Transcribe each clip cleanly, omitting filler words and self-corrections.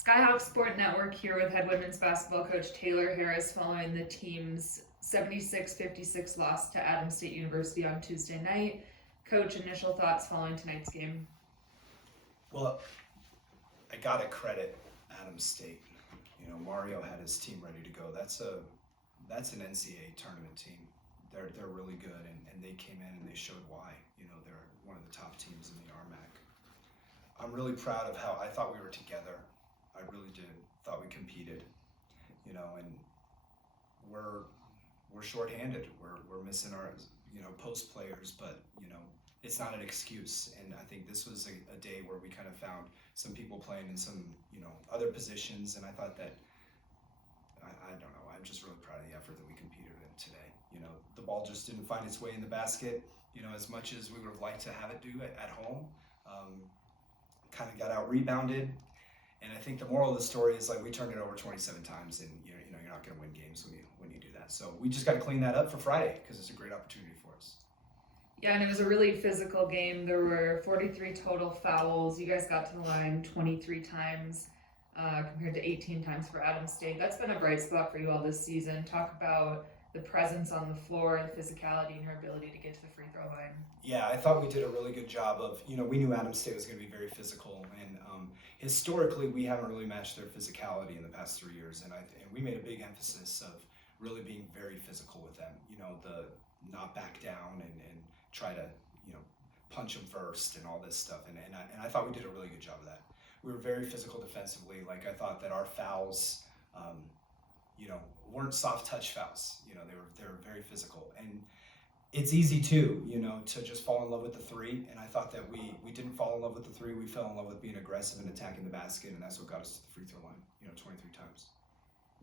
Skyhawk Sport Network here with head women's basketball coach Taylor Harris following the team's 76-56 loss to Adams State University on Tuesday night. Coach, initial thoughts following tonight's game? Well, I gotta credit Adams State. You know, Mario had his team ready to go. That's an NCAA tournament team. They're really good, and they came in and they showed why. You know, they're one of the top teams in the RMAC. I'm really proud of how I thought we were together. I really did. Thought we competed. You know, and we're shorthanded. We're missing our post players, but it's not an excuse. And I think this was a day where we kind of found some people playing in some other positions, and I thought that I don't know. I'm just really proud of the effort that we competed in today. The ball just didn't find its way in the basket. As much as we would have liked to have it do at home, kind of got out rebounded. And I think the moral of the story is we turned it over 27 times, and you're not going to win games when you do that. So we just got to clean that up for Friday because it's a great opportunity for us. Yeah, and it was a really physical game. There were 43 total fouls. You guys got to the line 23 times compared to 18 times for Adams State. That's been a bright spot for you all this season. Talk about the presence on the floor, the physicality, and your ability to get to the free throw line. Yeah, I thought we did a really good job of, we knew Adams State was going to be very physical, and historically we haven't really matched their physicality in the past 3 years, and we made a big emphasis of really being very physical with them. The not back down and try to punch them first and all this stuff, and I thought we did a really good job of that. We were very physical defensively. I thought that our fouls, weren't soft touch fouls. They were very physical, and it's easy too, to just fall in love with the three. And I thought that we didn't fall in love with the three. We fell in love with being aggressive and attacking the basket, and that's what got us to the free throw line, 23 times.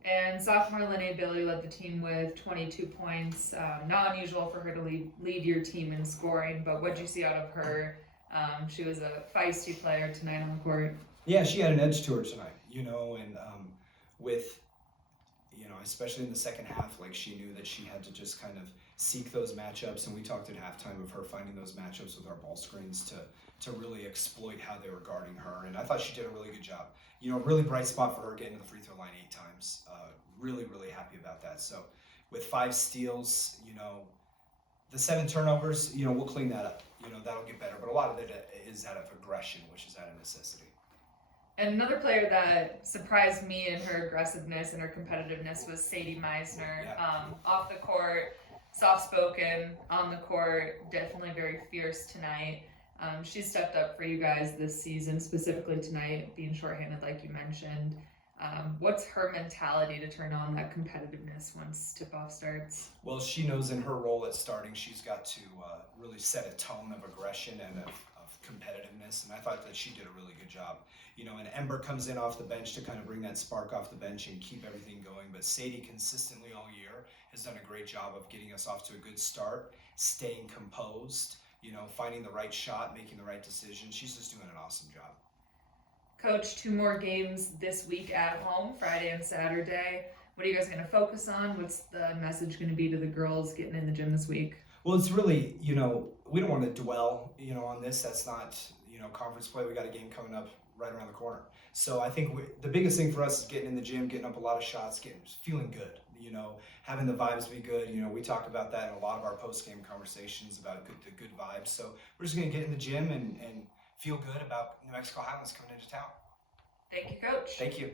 And sophomore Linnea Bailey led the team with 22 points. Not unusual for her to lead your team in scoring, but what did you see out of her? She was a feisty player tonight on the court. Yeah, she had an edge to her tonight, and with especially in the second half, she knew that she had to just kind of seek those matchups, and we talked at halftime of her finding those matchups with our ball screens to really exploit how they were guarding her, and I thought she did a really good job. Really bright spot for her getting to the free throw line 8 times. Really, really happy about that. So with 5 steals, the 7 turnovers, we'll clean that up. That'll get better, but a lot of it is out of aggression, which is out of necessity. And another player that surprised me in her aggressiveness and her competitiveness was Sadie Meisner. Yeah. Off the court, soft-spoken. On the court, definitely very fierce tonight. She stepped up for you guys this season, specifically tonight, being shorthanded like you mentioned. What's her mentality to turn on that competitiveness once tip-off starts? Well, she knows in her role at starting, she's got to really set a tone of aggression and of competitiveness, and I thought that she did a really good job. And Ember comes in off the bench to kind of bring that spark off the bench and keep everything going, but Sadie consistently all year has done a great job of getting us off to a good start, staying composed, finding the right shot, making the right decision. She's just doing an awesome job. Coach, 2 more games this week at home, Friday and Saturday. What are you guys going to focus on? What's the message going to be to the girls getting in the gym this week? Well, it's really, we don't want to dwell, on this. That's not, conference play. We got a game coming up right around the corner. So I think the biggest thing for us is getting in the gym, getting up a lot of shots, feeling good, having the vibes be good. We talked about that in a lot of our post-game conversations about the good vibes. So we're just going to get in the gym and feel good about New Mexico Highlands coming into town. Thank you, Coach. Thank you.